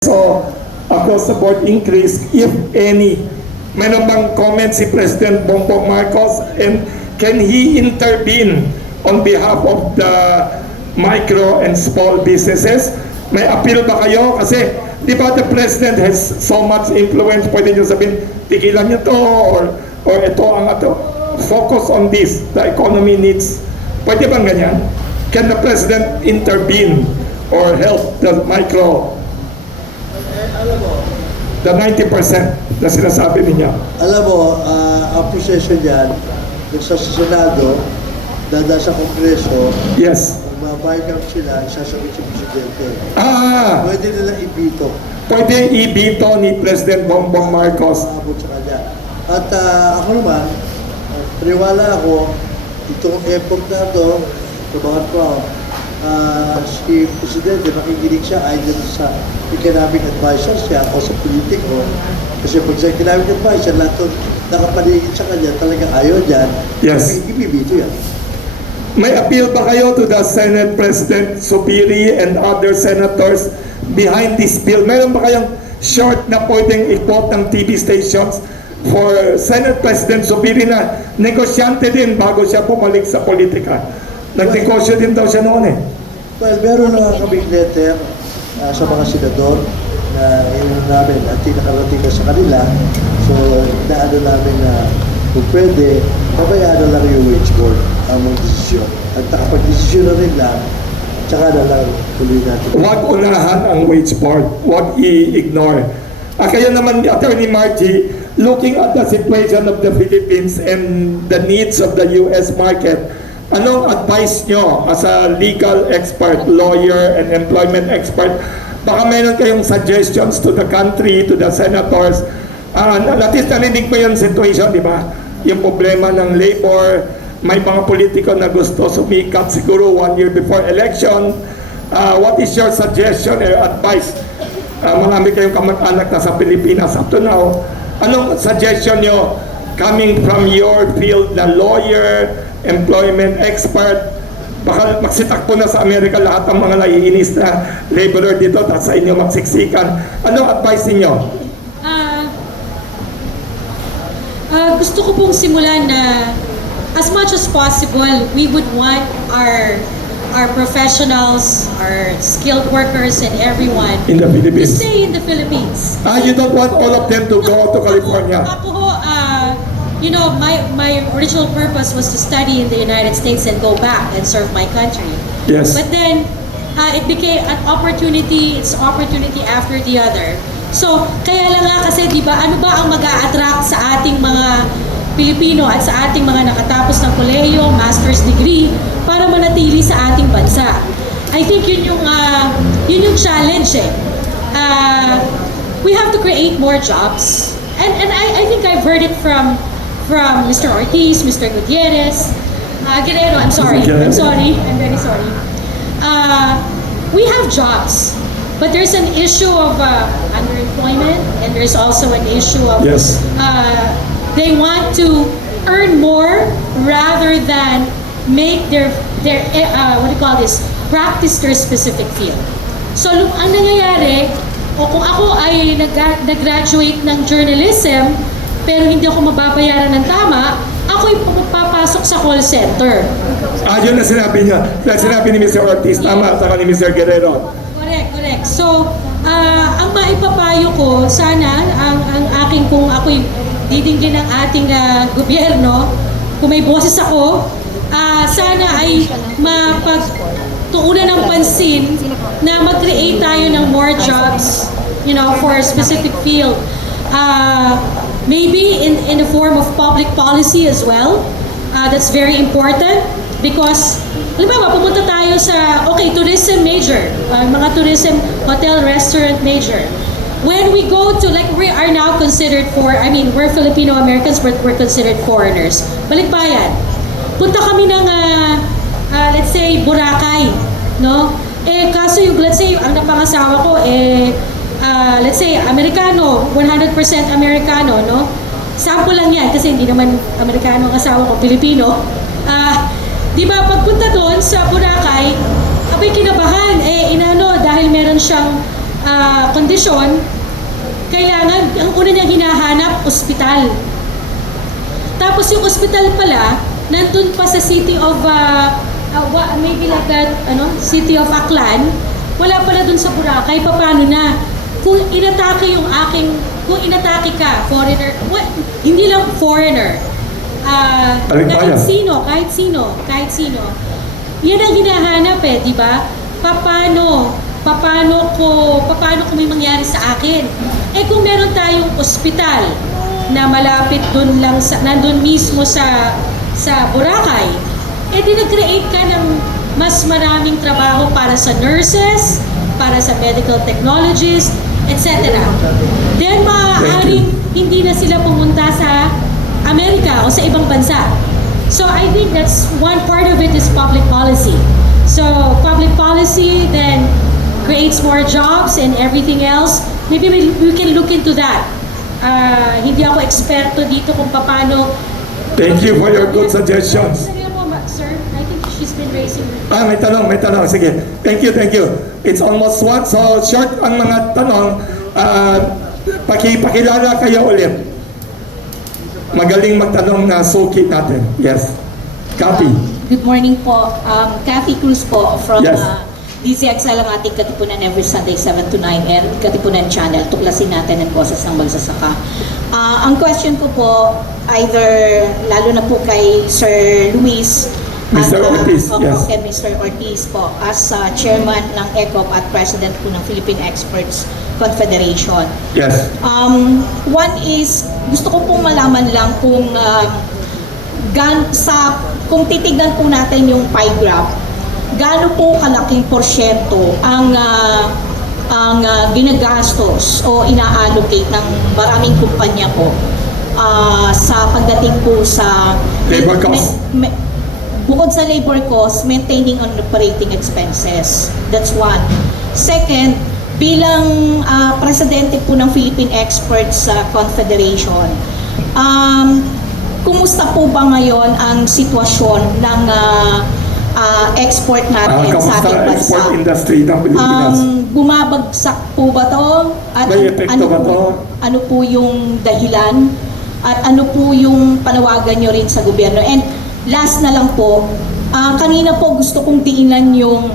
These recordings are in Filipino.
So, across the board increase, if any. Meron bang comment si President Bongbong Marcos, and can he intervene on behalf of the micro and small businesses? May appeal ba kayo? Kasi di ba the President has so much influence, pwede nyo sabihin, tigilan nyo to, or ito ang ato. Focus on this, the economy needs. Pwede bang ganyan? Can the President intervene or help the micro? Alam mo, The 90% na sinasabi niya. alam mo, ang proseso niyan, yung sa Senado, dada sa Kongreso, Yes. magbabayad sila, sasabihin sa Presidente. Pwede nila ibito. Pwede ibito ni President Bongbong Marcos. Maabot sa kanya. At ako naman, paniwala ako, itong effort na ito, trabahan ko, si Presidente, makikinig siya either sa economic advisor siya o sa politiko. Kasi pag sa economic advisor, lahat ito nakapaligid sa kanya, talagang ayaw dyan. Yes. Ibibito yan. May appeal ba kayo to the Senate President Supiri and other senators behind this bill? Meron ba kayong short na pwedeng i-quote ng TV stations for Senate President Supiri na negosyante din bago siya pumalik sa politika? Nagnegosyo din daw siya noon eh. Well, meron na kaming letter sa mga senador na inon namin at tinakarating na sa kanila. So, naano namin na kung pwede, pabayaan na lang yung wage board ang mga desisyon. At nakapag-desisyon na rin lang, tsaka na lang tuloy natin. Huwag unahan ang wage board. Huwag i-ignore. Kaya naman, Attorney Margie, looking at the situation of the Philippines and the needs of the U.S. market, anong advice nyo as a legal expert, lawyer, and employment expert? Baka meron kayong suggestions to the country, to the senators. At least narinig mo yung situation, di ba? Yung problema ng labor, may mga politiko na gusto sumikat siguro 1 year before election. What is your suggestion or advice? Marami kayong kamag-anak na sa Pilipinas up to now. Anong suggestion nyo coming from your field na lawyer, employment expert? Baka magsitakbo na sa Amerika lahat ng mga naiinis na laborer dito at sa inyo magsiksikan. Anong advice niyo? Gusto ko pong simulan na as much as possible, we would want our professionals, our skilled workers, and everyone In the to Philippines. stay in the Philippines. You don't want all of them to go to California. Ako ho, you know, my original purpose was to study in the United States and go back and serve my country. Yes. But then, it became an opportunity, it's opportunity after the other. So, kaya lang nga kasi, di ba, ano ba ang mag-a-attract sa ating mga Pilipino at sa ating mga nakatapos ng kolehiyo, master's degree, para manatili sa ating bansa? I think yun yung challenge eh. We have to create more jobs. And I think I've heard it from Mr. Ortiz, Mr. Gutierrez, Guerrero, I'm very sorry. We have jobs, but there's an issue of underemployment, and there's also an issue of Yes. they want to earn more rather than make their what do you call this, practice their specific field. So ang nangyayari, o kung ako ay nag-graduate ng journalism, pero hindi ako mababayaran ng tama, ako'y papasok sa call center. Yun na sinabi niya. Sinabi ni Mr. Ortiz, tama, at saka ni Mr. Guerrero. Correct. So, ang maipapayo ko, sana, ang aking, kung ako'y didinggin ng ating gobyerno, kung may boses ako, sana ay mapagtuunan ng pansin na mag-create tayo ng more jobs, you know, for a specific field. Maybe in the form of public policy as well. That's very important because, halimbawa, pumunta tayo sa, tourism major, mga tourism, hotel, restaurant major. When we go to, like, we are now considered we're Filipino-Americans, but we're considered foreigners. Balikbayan. Punta kami ng, let's say, Boracay, no? Kaso let's say, ang napangasawa ko, let's say, Amerikano, 100% Amerikano, no? Sample lang yan, kasi hindi naman Amerikano ang asawa ko, Pilipino. Di ba, pagpunta doon sa Boracay, abay kinabahan, dahil meron siyang kondisyon, kailangan, ang una niyang hinahanap, ospital. Tapos yung ospital pala, nandun pa sa city of, maybe like that, city of Aklan, wala pala dun sa Boracay, paano na? Kung inatake ka, foreigner, hindi lang foreigner, kahit sino, yan ang hinahanap di ba? Paano kung may mangyari sa akin? Kung meron tayong ospital na malapit dun lang, nandun mismo sa Boracay, di nag-create ka ng mas maraming trabaho para sa nurses, para sa medical technologists, etc. Then maaaring hindi na sila pumunta sa Amerika o sa ibang bansa. So I think that's one part of it is public policy. So public policy then creates more jobs and everything else. Maybe we can look into that. Hindi ako eksperto dito kung paano. Thank you for your good suggestions. Sir, I think she's been raising. May tanong. Sige. Thank you. It's almost one. So, short ang mga tanong. Pakilala kayo ulit. Magaling magtanong na suki natin. Yes. Copy. Good morning po. Kathy Cruz po from Yes. DZXL ang ating Katipunan every Sunday 7 to 9 and Katipunan Channel. Tuklasin natin ang boses ng magsasaka. Ang question ko po, either lalo na po kay Sir Luis, Mr. Ortiz, yes. Okay, Mr. Ortiz po, as chairman ng ECOP at president po ng Philippine Experts Confederation. Yes. One is, gusto ko pong malaman lang kung kung titignan po natin yung pie graph, gaano po kalaking porsyento ang ginagastos o ina-allocate ng maraming kumpanya po sa pagdating po sa Labor cost. bukod sa labor cost, maintaining on operating expenses. That's one. Second, bilang presidente po ng Philippine Experts Confederation, kumusta po ba ngayon ang sitwasyon ng export natin sa ating bansa? Export industry ng Pilipinas? Bumabagsak po ba to? At May epekto ba to? Ano po yung dahilan? At ano po yung panawagan nyo rin sa gobyerno? And last na lang po, kanina po gusto kong diinan yung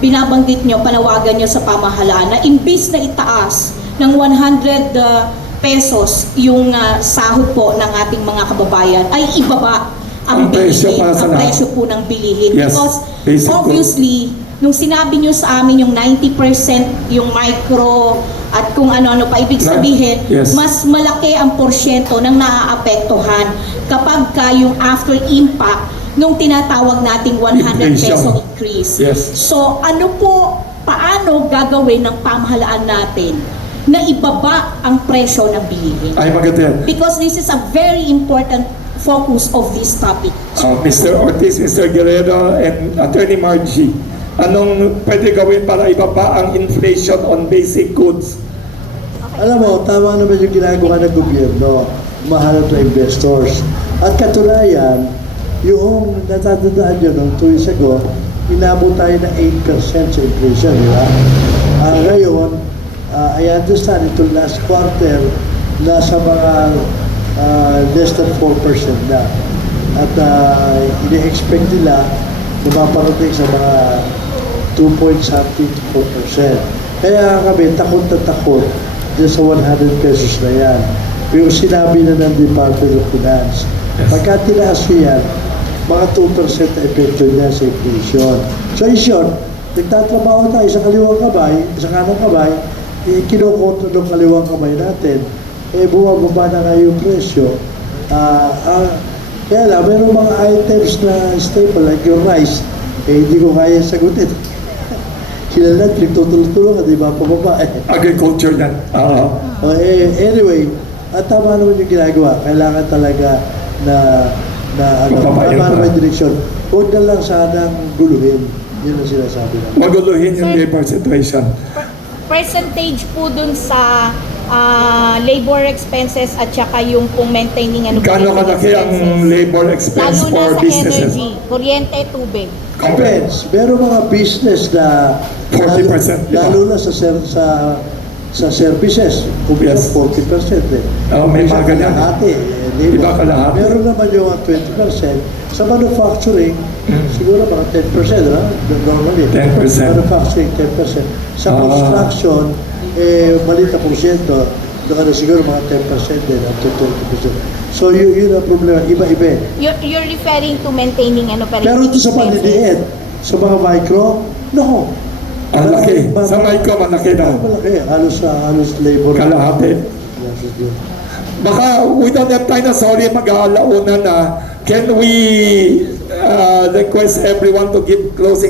binabanggit nyo, panawagan nyo sa pamahalaan na imbis na itaas ng 100 pesos yung sahod po ng ating mga kababayan, ay ibaba ang presyo para sa lahat. presyo po ng bilihin. Yes, Because basic obviously, nung sinabi nyo sa amin yung 90% yung micro at kung ano-ano pa, ibig sabihin, Yes. mas malaki ang porsyento ng naaapektuhan kapag yung after impact nung tinatawag nating 100 Inflation. peso increase. Yes. So paano gagawin ng pamahalaan natin na ibaba ang presyo ng bilihin? Ay, maganda yan. Because this is a very important focus of this topic. Mr. Ortiz, Mr. Guerrero, and Attorney Margie, anong pwede gawin para ibaba ang inflation on basic goods? Alam mo, tama naman yung ginagawa ng gobyerno, mahalap na investors. At katunayan, yung natatandaan nyo nung 2 years ago, inabot tayo na 8% sa inflation, di ba? Ngayon, I understand itong last quarter, nasa mga less than 4% na. At ini-expect nila na maparating sa mga 2.something to 4%. Kaya kami takot na takot dyan sa 100 pesos na yan. Yung sinabi na ng Department of Finance. Pagka tinaas ko yan, mga 2% na epekto niya sa inflation. So in short, nagtatrabaho tayo sa kaliwang kamay, sa kanang kamay, kinukonto ng kaliwang kamay natin, bumababa na nga yung presyo. Kaya lang, mayroong mga items na staple like yung rice, hindi ko kaya sagutin. Sila lang, tutulong-tulong, di ba, pababa. Agriculture na. Anyway, at tama naman yung ginagawa. Kailangan talaga tama naman yung direksyon. Huwag na lang sanang guluhin. Yun ang sinasabi namin. Maguluhin yung labor situation. Percentage po dun sa labor expenses at saka yung pong maintaining Gano'ng kalaki ang labor expense lalo na for sa businesses? energy, kuryente, tubig. Depends. Meron mga business na 40%, lalo na sa services, kung Yes. 40% eh. Oh, may mga ganyan. Kalahati. Di Iba kalahati. Meron naman yung 20%. Sa manufacturing, siguro mga 10%, ha? Normally. 10%. Manufacturing, 10%. Sa Ah. construction, maliit na porsyento, doon siguro mga 10% din, up to 20%. So, yun ang problema. Iba-iba. You're referring to maintaining ano pa rin Pero ito sa expenses. panliliit, sa mga micro, no. Ang laki. Sa micro, malaki na. Malaki. Halos labor. Kalahati. Yes, yun. Baka we don't have time na, sorry, mag-aalauna na. Can we request everyone to give closing